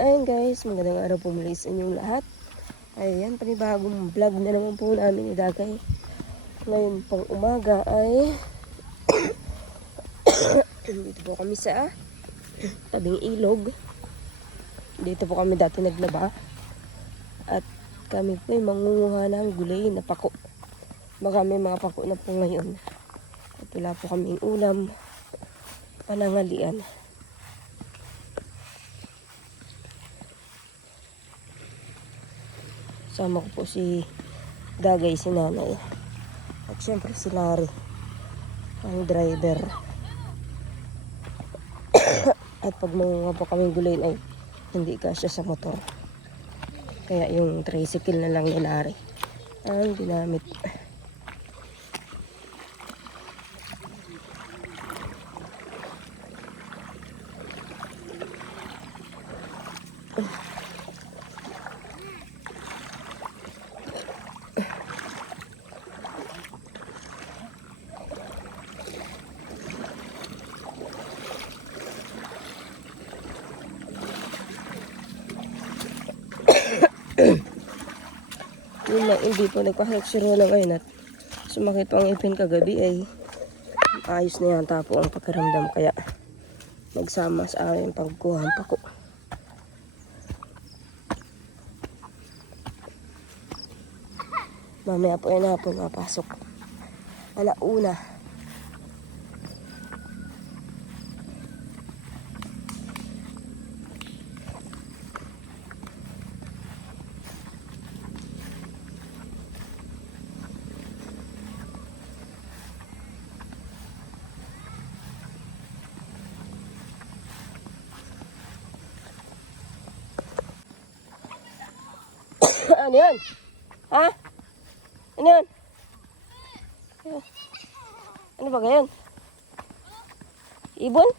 Ayun guys, magandang araw po muli sa inyong lahat. Ayan, panibagong vlog na naman po namin ni Dagay. Ngayon pang umaga ay dito po kami sa tabing ilog. Dito po kami dati naglaba. At kami po ay mangunguha ng gulay na pako. Baka may mga pako na po ngayon. At wala po kaming ulam, panangalian. Sama ko po si Dagay, si Nanay. At syempre si Larry, ang driver. At pag mangunguha po kami gulay ay hindi kasya sa motor. Kaya yung tricycle na lang ni Larry ang ginamit. Yun lang, hindi po nagpa-hexerona ngayon at sumakit po ang ipin kagabi ay ayos na yata po ang pakiramdam, kaya magsama sa amin pagkuha pa ko. Mamaya po yan na po mapasok. Alauna. Ano yan? Ha? Ano yan? Ano ba ganyan? Ibon?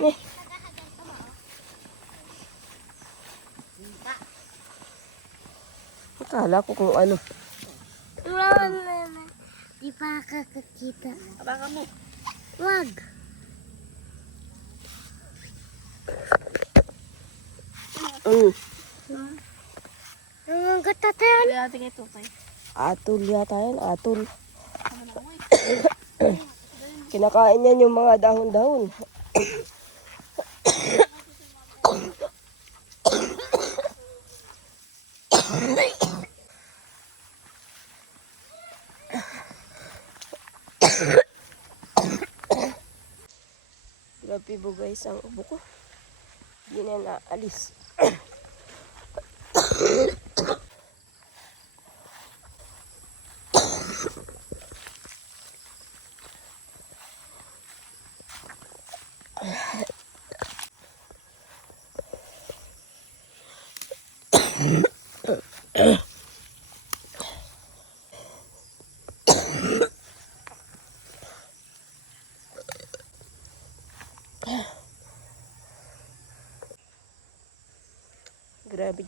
Eh. Akala ko kung ano. Di pa kakakita. Abaka mo. Wag. Ang katatayan. Kaya ating ito kay. Atul yata yan, atul. Kinakain yan yung mga dahon-dahon. Grabe po guys ang ubo ko. Hindi na naalis. Grabe.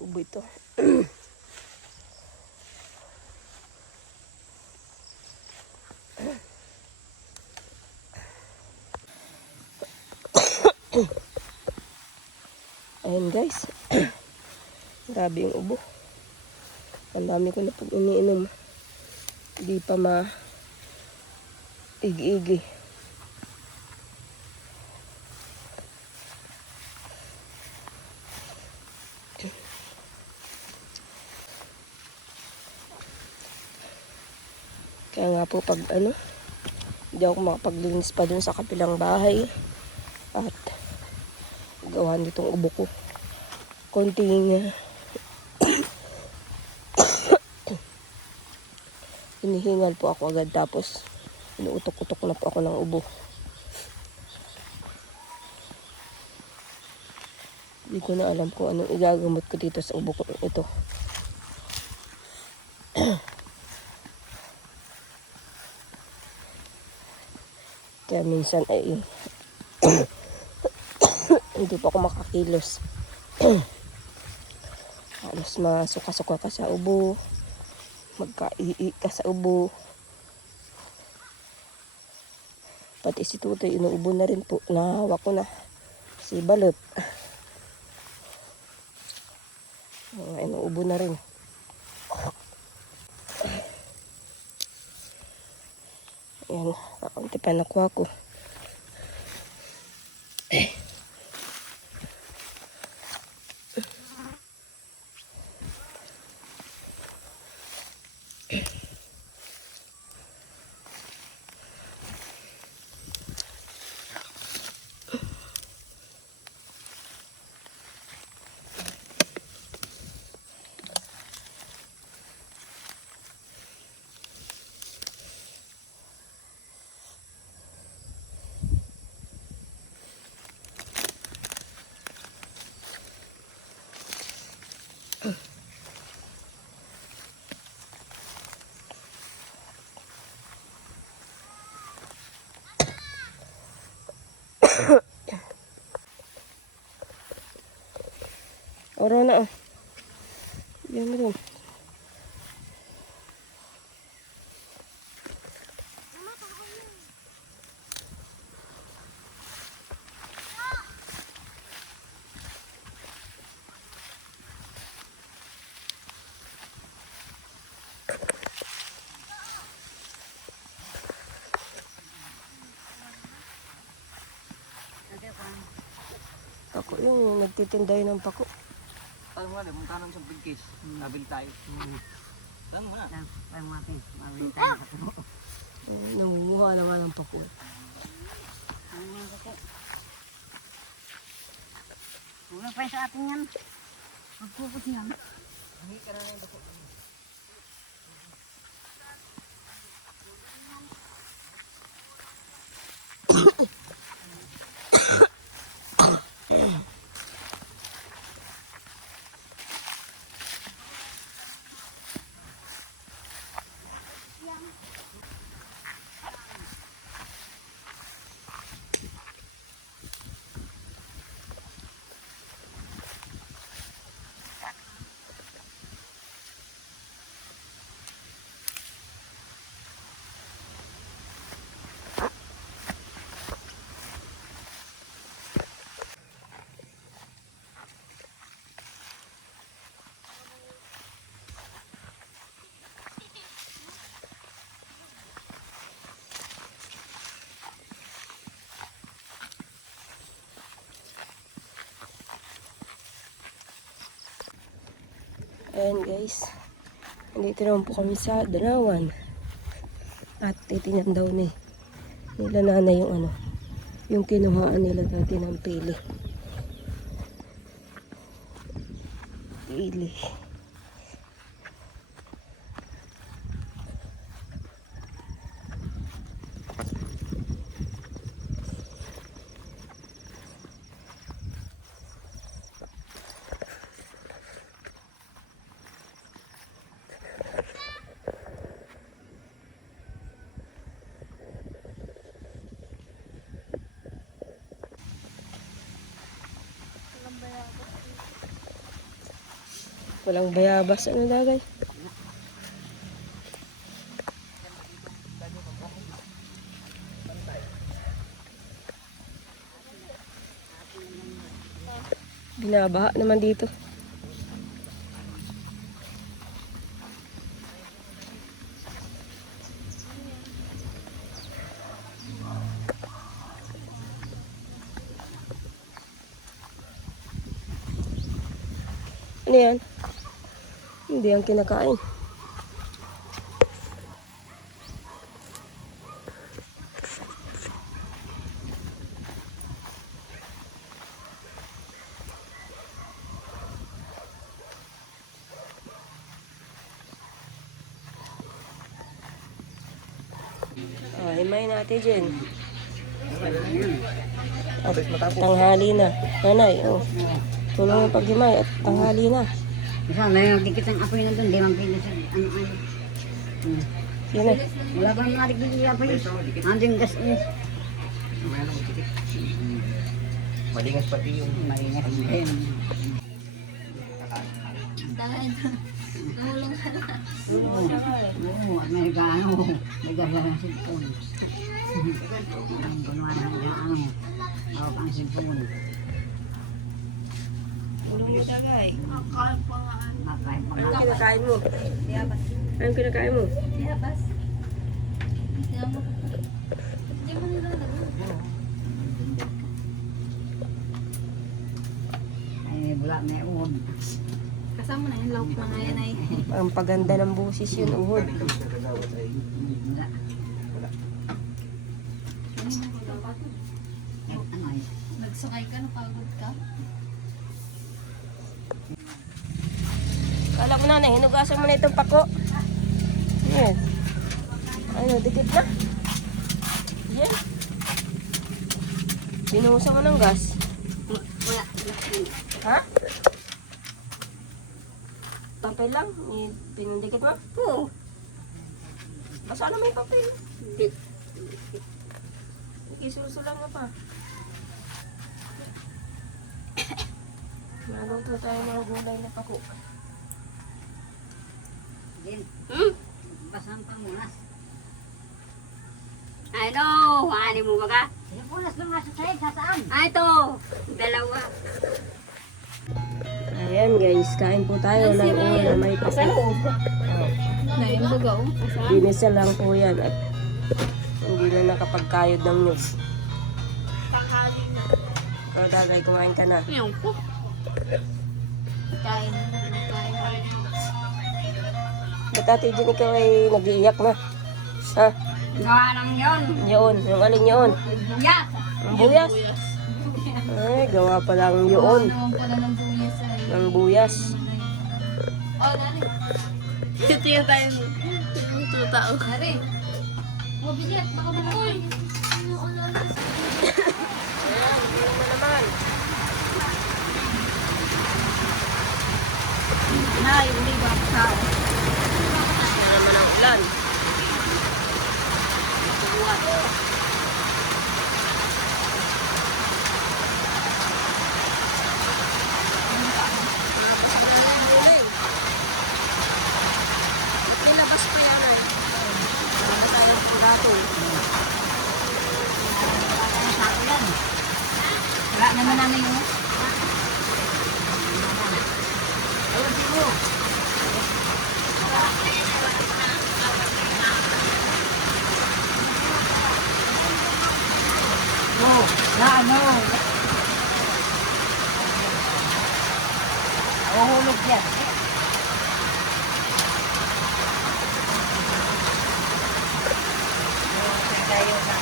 Ubo ito. Ayan guys. Grabe yung ubo. Ang dami ko na pag iniinom. Hindi pa igi-igi. Kaya nga po pag hindi ako makapaglinis pa dun sa kapilang bahay. At gawa nitong ubo ko. Konting hinihingal po ako agad, tapos inuutok-utok na po ako ng ubo. Hindi ko na alam kung anong igagamot ko dito sa ubo ko ito. Kaya minsan ay hindi po ako makakilos. Halos masuka-suka ka sa ubo, magka-ii ka sa ubo. Pati si Tutoy, inuubo na rin po. Nahawak ko na. Si Balot. Inuubo na rin. Ayan, kaunti pa nakuha ko. Oro na, oh. Yan mo dun. Pako yun, yung nagtitinday ng pako. Tayo mo nga, magkano sa bigkis. Nabili tayo. Tayo mo na. Tayo mo natin. Mabili tayo sa puno. Namumuha naman ng pako. Ano yan kasi? Kulang pa sa atin yan. Magpupos yan. Hindi ka na lang dako. Ayan guys, nandito naman po kami sa Danawan. At titingnan daw nila nanay yung yung kinuhaan nila dati ng pili. Pili. Walang bayabas. Ano lagay? Binabaha naman dito. Ano yan? Hindi ang kinakain. Himay natin dyan. At tanghali na. Nanay, oh. Tulong ang paghimay at tanghali na. Isa, may magdikit ang apoy na doon. Di man pili sa ano-ano. Yan na. Wala ba nang narik dito yung apoy? Ando yung gas niya. Malingas pati yung Maringas din. Oo, at may gano. May gasa ng sipon. Ang gunawan hanggang ano. Hawak ang cellphone. Ano mo tagay? Makain pa Anong nga. kinakain mo? Anong kinakain mo? Ay, wala na yun. Kasama na yung lauk na yan ay. Ang paganda ng busis yun, uhod. Wala. Ano ay? Nagsakay ka, napagod ka. Kala mo na, hinugasan mo na itong pako. Yes. Ano, dikit na. Yan. Binuhusan mo ng gas. Wala. Ha? Papel lang? Pinundikit mo? Oo. Basta na may papel. Hindi. Ikisusulang mo pa. Maluto tayo mga gulay na pako. Din. Basahan pa muna. Ano? Ano mo ba ka? Yung punas lang nasa sahig, sasaan? Ito! Dalawa. Ayan guys, kain po tayo ng uwi na may pako. Naimbugaw. Dinisa lang po yan at hindi na nakapagkayod ng news. Tanghali na. Pero dagay, kumain ka na. Yung po. Kain. Ba't Ate Jen, ikaw ay nag-iiyak na? Ha? Gawa lang yun. Yun, yung alin yun? Buyas. Ang buyas? Ay, gawa pa lang yun. Naman pala ng buyas ay. Ng buyas. Oh, nani. Ito yung tayo mo. Ito tao. Nari. Mobilyat. Baka ba na? Uy. Ayan, yun na naman. Nay, uli ba sa Yan naman ang ulan. Nilabas pa yan ay. Wala tayong pulato. wala naman namin yung Ano? Uhulog yan. Tayo sa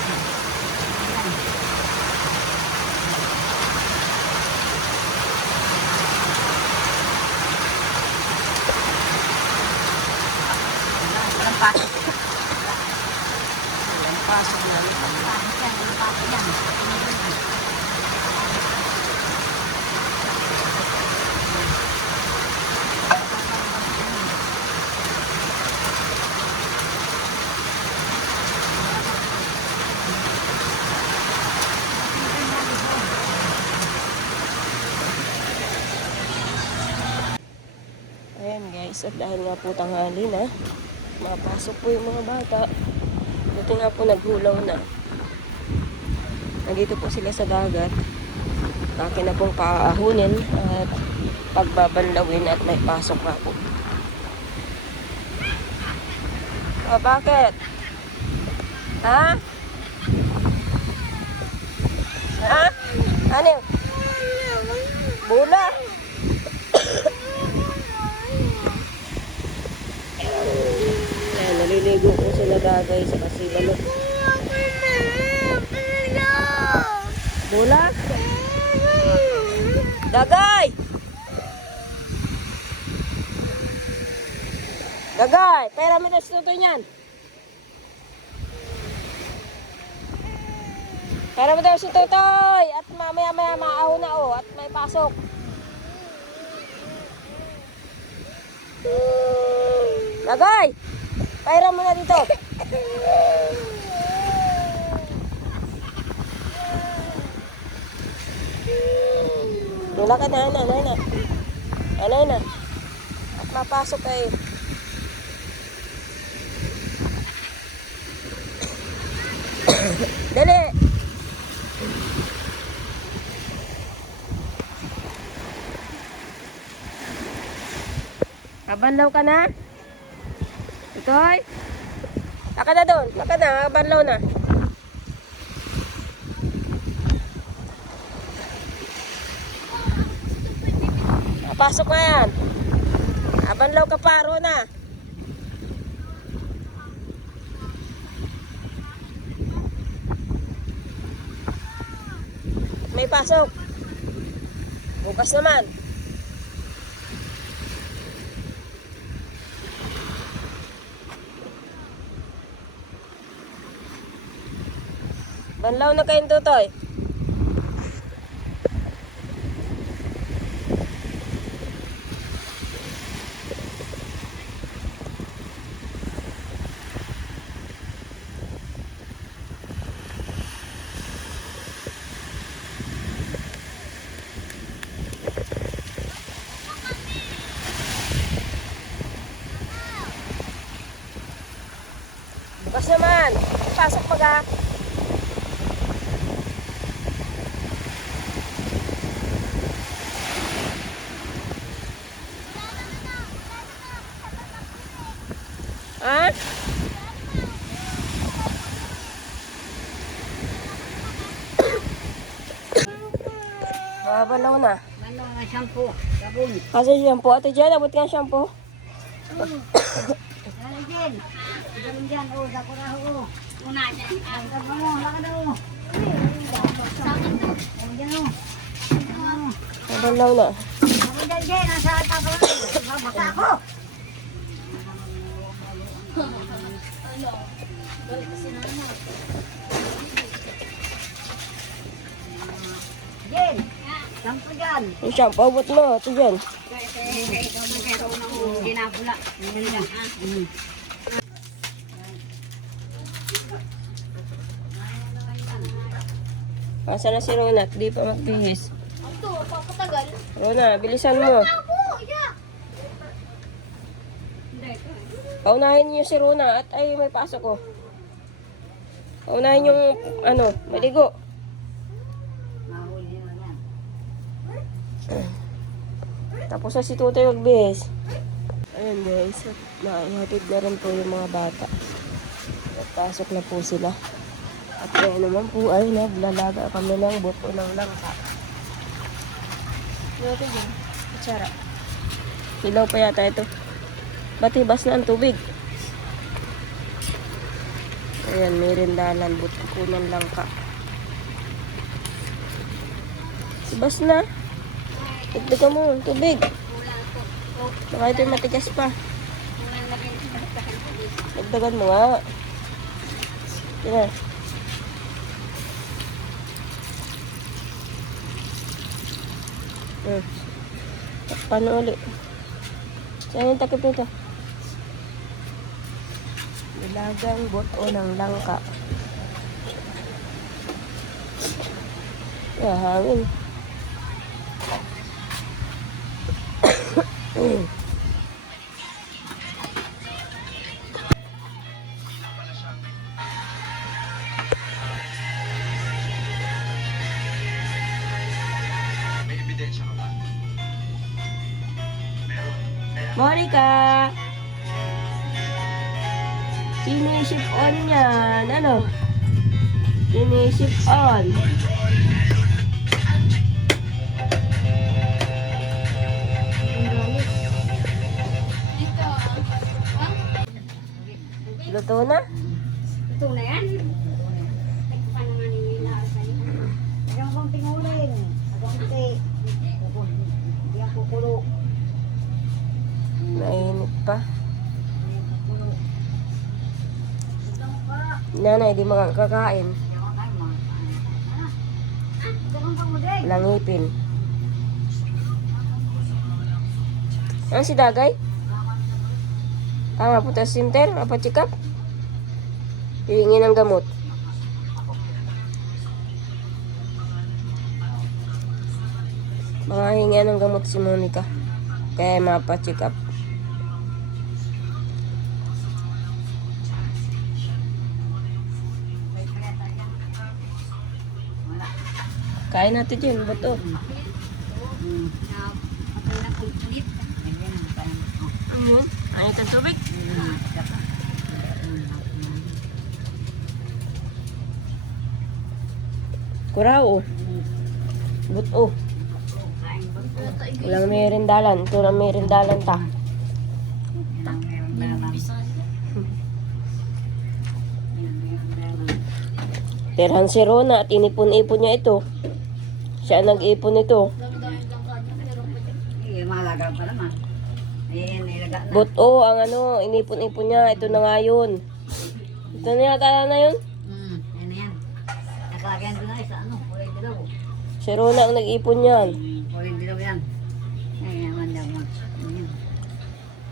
walang pasok. Walang pasok na. Walang pasok yan. Ayan guys, at dahil nga po tanghali na, mapasok po yung mga bata. Buti nga po naghulaw na. Nandito po sila sa dagat. Akin na pong paahunin at pagbabanlawin at may pasok nga po. Bakit? Ha? Ha? Ano yun? Bula? Ayan, naliligo po sila dagay sa kasilalo. Bula? Dagay! Dagay! Pera mo na sa tutoy niyan. Pera mo daw si tutoy. At mamaya maaahon na at may pasok. Dagay! Pera mo na dito. Wala ka na, na. At mapasok kayo. Dali! Kabanlaw ka na? Itoy? Laka na doon. Laka na. Kabanlaw na. Pasok na yan. Kabanlaw ka paro na. May pasok. Bukas naman. Banlaw na kayong tutoy. Bukas naman. Pasok pag ah. Ha? Babalaw na. Ano nga shampoo? Sabon. Kasi shampoo. Ate Jen, abot ka ng shampoo. Ano dyan? Ganun dyan. O, sakura ho. Una dyan. Ang gaba mo. Laka daw. Sa akin to. O, dyan o. Babalaw na. Ako dyan dyan. Nasa tapos. Basta ako. Ano? Balik kasi naman. Jen. Shampoo dyan. Yung shampoo, abot mo. Ate Jen. Ikaw magkaroon ng ginapula. Yan lang. Asa na si Ronat? Di pa magbihis. Ito, papatagal. Rona, bilisan mo. Paunahin niyo si Rona at ay may pasok ko. Paunahin yung ano, maligo. Mahuli na yan. Tapos na si Tutoy magbihis. Ayun guys, nahatid na rin po yung mga bata. At pasok na po sila. At kaya naman po ay naglalaga kami ng buto ng langka. Ito yun, kutsara. Hilaw pa yata ito. Batibas na ang tubig. Ayan, may rindalan, buto po ng langka. Sibas na. Dagdagan mo ang tubig. Baka ito'y matigas pa. Dagdagan mo nga. Yan. Paano ulit? Saan yung takip nito? Nilagang buto ng langka. Hangin. Monica! Sinisip on yan. Ano? Sinisip on. Dito. Luto na? Ito na yan. Paano nga nila sa'yo? Huwag kang tingulin. Hindi ang kukulo. Mainit pa. Nanay, di makakakain. Langipin. Ano si Dagay? Mapunta sa center? Check up? Hihingi ng gamot. Mga hingi ng gamot si Monica. Kaya mapa-check up. Kain natin dyan, buto. Patay na kulit. Ganyan ang kain. Ano yun? Ano itong tubig? Kurao. Buto. Walang merindalan. Ito na merindalan ta. Terhan si Rona at inipon-ipon niya ito. Siya ang nag-ipon ito. Malaga pa naman. Ayan, nilaga na. Buto ang ano, inipon-ipon niya. Ito na nga yun. Ito na yata na yun. Yan na yan. Nakalagyan doon ay sa ano, kulay dilaw. Si Rona ang nag-ipon yan. Kulay dilaw yan. Ayan, wanda mo. Ayan.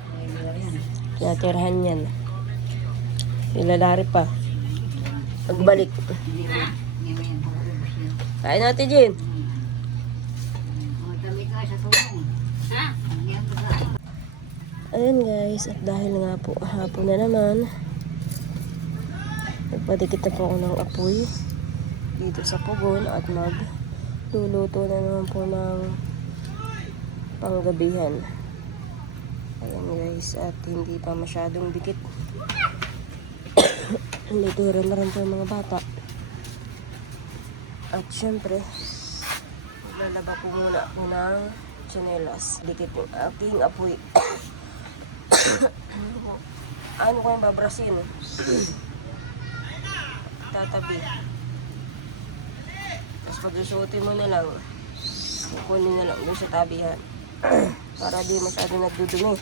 Kulay dilaw yan. Natirhan yan. Ilalari pa. Pagbalik. Hindi mo yan. Pagkubos yan. Kain natin, Jin. Tabi ka sa tulong. Ha? Yan pa sa ano. Ayan guys, at dahil nga po hapon na naman, nagpadikit na po ako ng apoy dito sa pugon at magluluto na naman po ng panggabihan. Ayan guys, at hindi pa masyadong dikit. Lituro na rin po yung mga bata. At syempre, maglalaba po muna ako ng tsinelas. Dikit yung aking apoy. Ano ko yung babrasin? Tatabi. Tapos pagsusuotin mo na lang, kukunin na lang doon sa tabihan. Para di masyado nagdudumi.